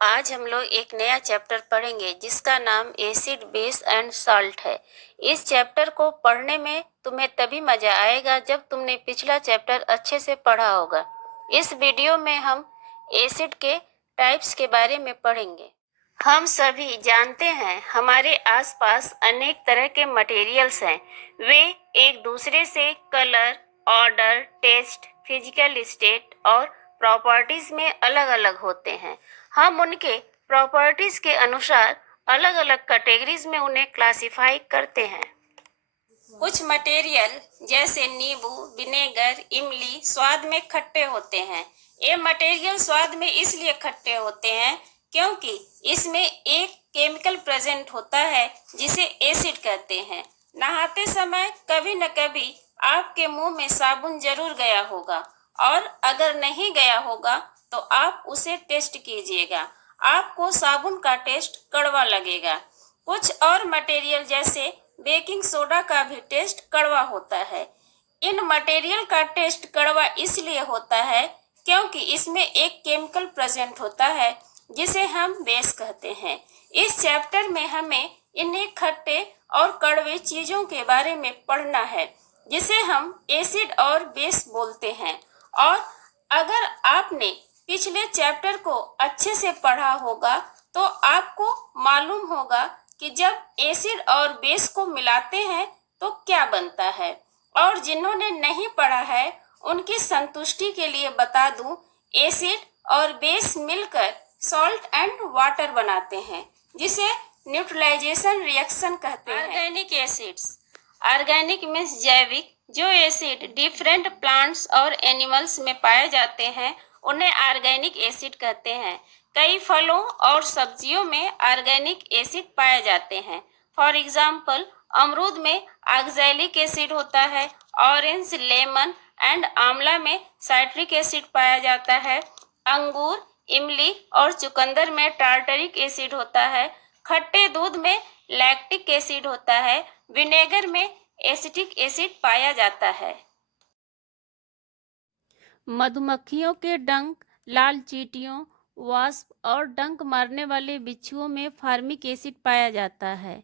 आज हम लोग एक नया चैप्टर पढ़ेंगे जिसका नाम एसिड बेस एंड सॉल्ट है। इस चैप्टर को पढ़ने में तुम्हें तभी मजा आएगा जब तुमने पिछला चैप्टर अच्छे से पढ़ा होगा। इस वीडियो में हम एसिड के टाइप्स के बारे में पढ़ेंगे। हम सभी जानते हैं हमारे आसपास अनेक तरह के मटेरियल्स हैं। वे एक दूसरे से colour, order, taste, physical state और प्रॉपर्टीज में अलग अलग होते हैं। हम उनके प्रॉपर्टीज के अनुसार अलग अलग कैटेगरीज में उन्हें क्लासिफाई करते हैं। कुछ मटेरियल जैसे नींबू, विनेगर, इमली स्वाद में खट्टे होते हैं। ये मटेरियल स्वाद में इसलिए खट्टे होते हैं क्योंकि इसमें एक केमिकल प्रेजेंट होता है जिसे एसिड कहते हैं। नहाते समय कभी न कभी आपके मुंह में साबुन जरूर गया होगा और अगर नहीं गया होगा तो आप उसे टेस्ट कीजिएगा। आपको साबुन का टेस्ट कड़वा लगेगा। कुछ और मटेरियल जैसे बेकिंग सोडा का भी टेस्ट कड़वा होता है। इन मटेरियल का टेस्ट कड़वा इसलिए होता है क्योंकि इसमें एक केमिकल प्रेजेंट होता है जिसे हम बेस कहते हैं। इस चैप्टर में हमें इन्हें खट्टे और कड़वे चीजों के बारे में पढ़ना है जिसे हम एसिड और बेस बोलते हैं। और अगर आपने पिछले चैप्टर को अच्छे से पढ़ा होगा तो आपको मालूम होगा कि जब एसिड और बेस को मिलाते हैं तो क्या बनता है। और जिन्होंने नहीं पढ़ा है उनकी संतुष्टि के लिए बता दूं, एसिड और बेस मिलकर सॉल्ट एंड वाटर बनाते हैं जिसे न्यूट्रलाइजेशन रिएक्शन कहते हैं। ऑर्गेनिक एसिड्स, ऑर्गेनिक मीन्स जैविक। जो एसिड डिफरेंट प्लांट्स और एनिमल्स में पाए जाते हैं उन्हें ऑर्गेनिक एसिड कहते हैं। कई फलों और सब्जियों में ऑर्गेनिक एसिड पाए जाते हैं। फॉर एग्जाम्पल, अमरूद में ऑक्सैलिक एसिड होता है, ऑरेंज, लेमन एंड आंवला में साइट्रिक एसिड पाया जाता है। अंगूर, इमली और चुकंदर में टार्टरिक एसिड होता है। खट्टे दूध में लैक्टिक एसिड होता है। विनेगर में एसिटिक एसिड पाया जाता है। मधुमक्खियों के डंक, लाल चींटियों, वास्प और डंक मारने वाले बिच्छुओं में फार्मिक एसिड पाया जाता है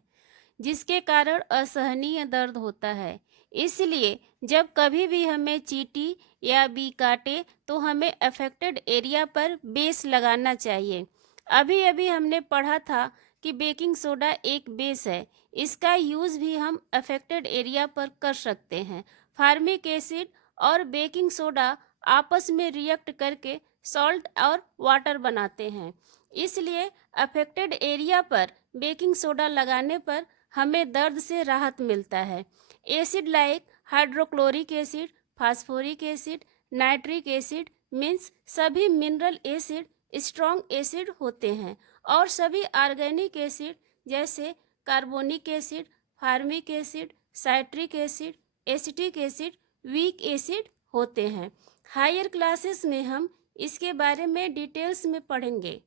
जिसके कारण असहनीय दर्द होता है। इसलिए जब कभी भी हमें चींटी या बी काटे तो हमें अफेक्टेड एरिया पर बेस लगाना चाहिए। अभी अभी हमने पढ़ा था कि बेकिंग सोडा एक बेस है। इसका यूज़ भी हम अफेक्टेड एरिया पर कर सकते हैं। फार्मिक एसिड और बेकिंग सोडा आपस में रिएक्ट करके सॉल्ट और वाटर बनाते हैं। इसलिए अफेक्टेड एरिया पर बेकिंग सोडा लगाने पर हमें दर्द से राहत मिलता है। Acid like hydrochloric acid, phosphoric acid, nitric acid means सभी मिनरल एसिड स्ट्रॉन्ग एसिड होते हैं और सभी ऑर्गेनिक एसिड जैसे carbonic acid, formic acid, citric acid, acetic acid weak acid होते हैं। हायर क्लासेस में हम इसके बारे में डिटेल्स में पढ़ेंगे।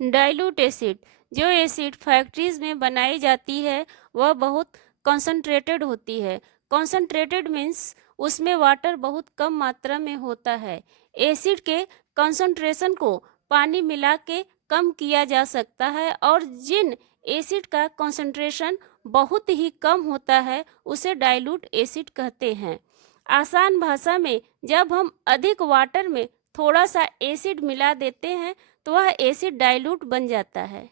डाइल्यूट एसिड, जो एसिड फैक्ट्रीज में बनाई जाती है वह बहुत कॉन्सेंट्रेटेड होती है। कॉन्सेंट्रेटेड मीन्स उसमें वाटर बहुत कम मात्रा में होता है। एसिड के कॉन्सेंट्रेशन को पानी मिला के कम किया जा सकता है और जिन एसिड का कॉन्सेंट्रेशन बहुत ही कम होता है उसे डाइल्यूट एसिड कहते हैं। आसान भाषा में जब हम अधिक वाटर में थोड़ा सा एसिड मिला देते हैं तो वह एसिड डाइल्यूट बन जाता है।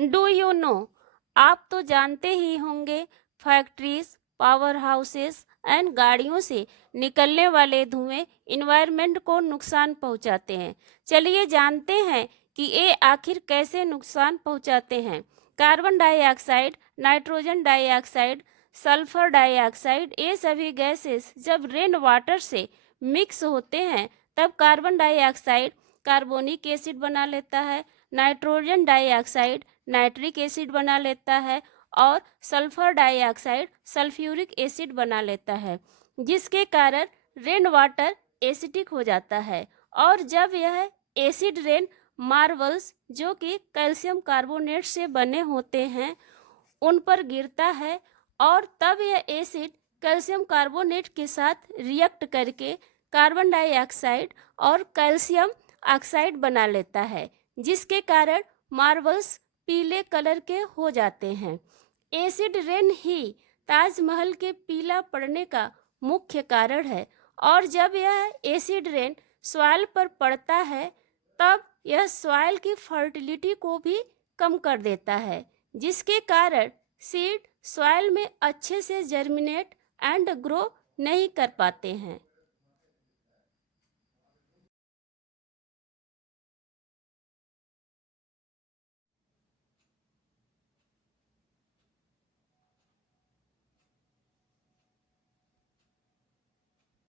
डू यू नो, आप तो जानते ही होंगे, फैक्ट्रीज, पावर हाउसेस एंड गाड़ियों से निकलने वाले धुएं इन्वायरमेंट को नुकसान पहुंचाते हैं। चलिए जानते हैं कि ये आखिर कैसे नुकसान पहुंचाते हैं। Carbon dioxide, nitrogen dioxide, sulphur dioxide ये सभी गैसेस जब रेन वाटर से मिक्स होते हैं तब कार्बन डाइऑक्साइड कार्बोनिक एसिड बना लेता है, नाइट्रोजन डाइऑक्साइड नाइट्रिक एसिड बना लेता है और सल्फर डाइऑक्साइड सल्फ्यूरिक एसिड बना लेता है जिसके कारण रेन वाटर एसिडिक हो जाता है। और जब यह एसिड रेन मार्बल्स जो कि कैल्शियम कार्बोनेट से बने होते हैं उन पर गिरता है और तब यह एसिड कैल्शियम कार्बोनेट के साथ रिएक्ट करके कार्बन डाइऑक्साइड और कैल्शियम ऑक्साइड बना लेता है, जिसके कारण मार्बल्स पीले कलर के हो जाते हैं। एसिड रेन ही ताजमहल के पीला पड़ने का मुख्य कारण है, और जब यह एसिड रेन सॉइल पर पड़ता है तब यह सॉइल की फर्टिलिटी को भी कम कर देता है, जिसके कारण सीड सॉइल में अच्छे से जर्मिनेट एंड ग्रो नहीं कर पाते हैं।